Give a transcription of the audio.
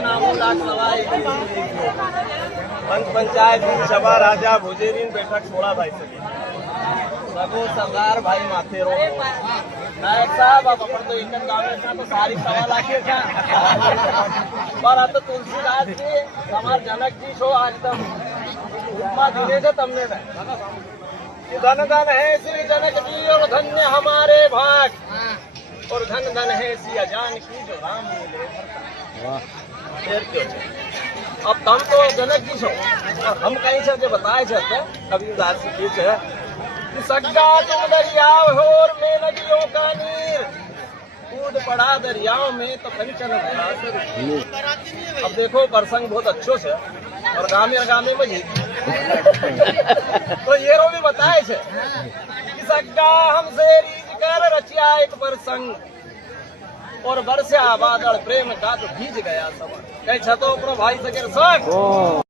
नामो लाख सवाई पंच पंचायत सभा राजा भुजेरीन बैठक 16 भाई सके सगो सरदार भाई माथे रो नायक साहब अब अपन तो एक गावे था तो सारी सवा लाखे था पर अब तो तुलसीदास जी हमार जनक जी छो आज तक उपमा दिने से तमने में धन धन है श्री जनक जी और धन्य हमारे भाग और धन धन है सी अजान की जो राम मिले फिर क्यों अब तुम तो जनक जी छो और हम कहीं से जो बताए जाते कबीरदास की गीत है कि सग्गा तुम दरियाव हो और मैं नदियों का नीर कूद पड़ा दरियाओं में तो कंचन अब देखो प्रसंग बहुत अच्छो से और गामे में जी तो ये रो भी बताए छे कि सग्गा हमसे रीज कर रचिया एक प्रसंग और बरस्या बादल प्रेम का तो भीज गया सब कहीं छतो अपनो भाई सके संग